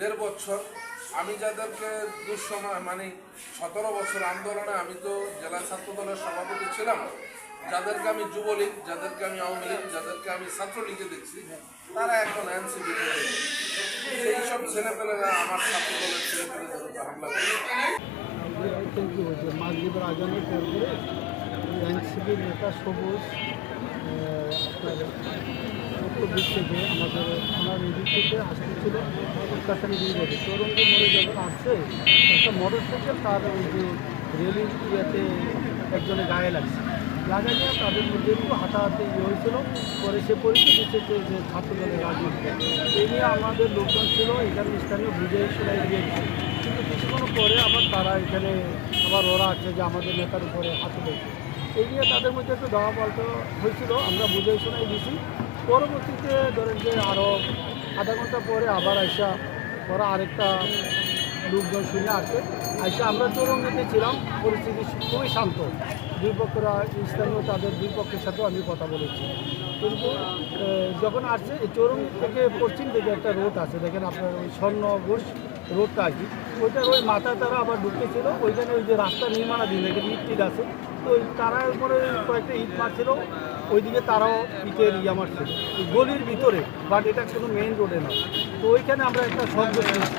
1.5 বছর আমি যাদেরকে দুঃসময় মানে 17 বছর আন্দোলনে আমি তো জেলা ছাত্র দলের সভাপতি ছিলাম, যাদেরকে আমি যুবলীগ, যাদেরকে আমি আওয়ামী লীগ, যাদেরকে আমি ছাত্রলীগে দেখছি, তারা এখন এনসিপি সেই সব ছেলেপেলেরা আমার ছাত্র দলের ছেলেপেলেদের উপর হামলা করে। মাগরিবের আজানের পর করে এনসিপির নেতা সবুজ উত্তরদিক থেকে আমাদের থানার এদিক থেকে আসতেছিল প্রত্যাশানী দিয়ে যাবে তরুণী মোড়ে যখন আসছে একটা মোটর সাইকেল তার ওই যে রেলিং ইয়েতে একজনে গায়ে লাগছে লাগাইলে তাদের মধ্যে একটু হাতাহাতি হয়েছিল। পরে সে পরিচয় দিচ্ছে যে ছাত্রদলের রাজনীতি এই নিয়ে আমাদের লোকজন ছিল এখানে স্থানীয় বুঝাই শোনাই দিয়েছে, কিন্তু কিছুক্ষণ পরে আবার তারা এখানে আবার ওরা আছে যে আমাদের নেতার উপরে হাতে দিয়েছে। এই নিয়ে তাদের মধ্যে একটু দাওয়া পাল্টা হয়েছিল, আমরা বুঝাই শোনাই দিয়েছি। পরবর্তীতে ধরেন যে আরও আধা ঘন্টা পরে আবার আইসা ওরা আরেকটা লোকজন শুনে আসে আইসা আমরা চৌরঙ্গিতে ছিলাম, পরিস্থিতি খুবই শান্ত। দুই পক্ষরা স্থানীয় তাদের দুই পক্ষের সাথেও আমি কথা বলেছি, কিন্তু যখন আসছে এই চৌরঙ্গি থেকে পশ্চিম দিকে একটা রোড আছে, দেখেন আপনার ওই স্বর্ণ ঘোষ রোডটা আর কি, ওইটার ওই মাথায় তারা আবার ঢুকতেছিল। ওইখানে ওই যে রাস্তা নির্মাণাধীন এখানে ইট টিট আছে, তো ওই তারার উপরে কয়েকটা ইট মারছিল, ওইদিকে তারাও ইটের ইয়া মারছিল এই গলির ভিতরে, বাট এটা কোনো মেইন রোডে না। তো ওইখানে আমরা একটা শব্দ শুনছি,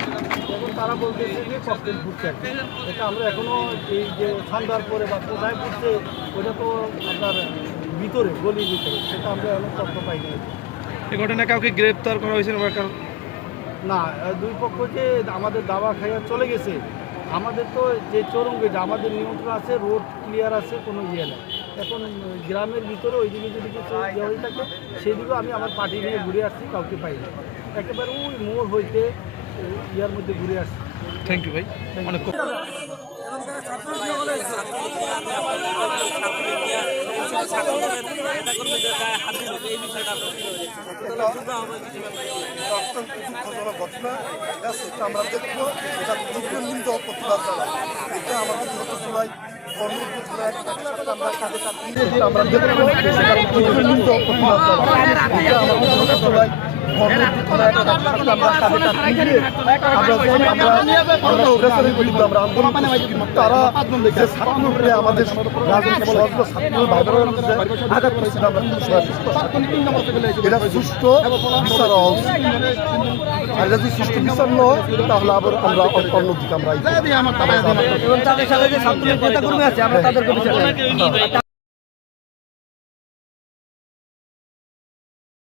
এখন তারা বলতেছে যে ককটেল ফুটছে আর কি। এটা আমরা এখনও এই যে সন্ধ্যার পরে বা কোথায় ফুটছে ওটা তো আপনার ভিতরে গলির ভিতরে, সেটা আমরা এখন তথ্য পাই না। এই ঘটনায় কাউকে গ্রেপ্তার করা হয়েছে না, দুই পক্ষ যে আমাদের দাবা খাইয়া চলে গেছে, আমাদের তো যে চৌরঙ্গে যে আমাদের নিয়ন্ত্রণ আছে, রোড ক্লিয়ার আছে, কোনো ইয়ে নেই। এখন গ্রামের ভিতরে ওইদিকে যদি কিছু ইয়ে হয়ে থাকে সেদিকেও আমি আমার পার্টি নিয়ে ঘুরে আসছি, কাউকে পাই না। একেবারে ওই মোড় হইতে ইয়ার মধ্যে ঘুরে আসছি। থ্যাংক ইউ ভাই, অনেক ঘটনা আমরা দেখবো এটা নিন্দ প্রতিবাদ জানাই। এটা আমাদের যত সবাই আমরা দেখবো নিন্দ প্রতিবাদ জানাই। এটা আমাদের যত সবাই তারা আমাদের এটা সুষ্ঠু বিচার আর যদি সুষ্ঠু বিচার নয় তাহলে আবার আমরা অন্যদিকে আমরা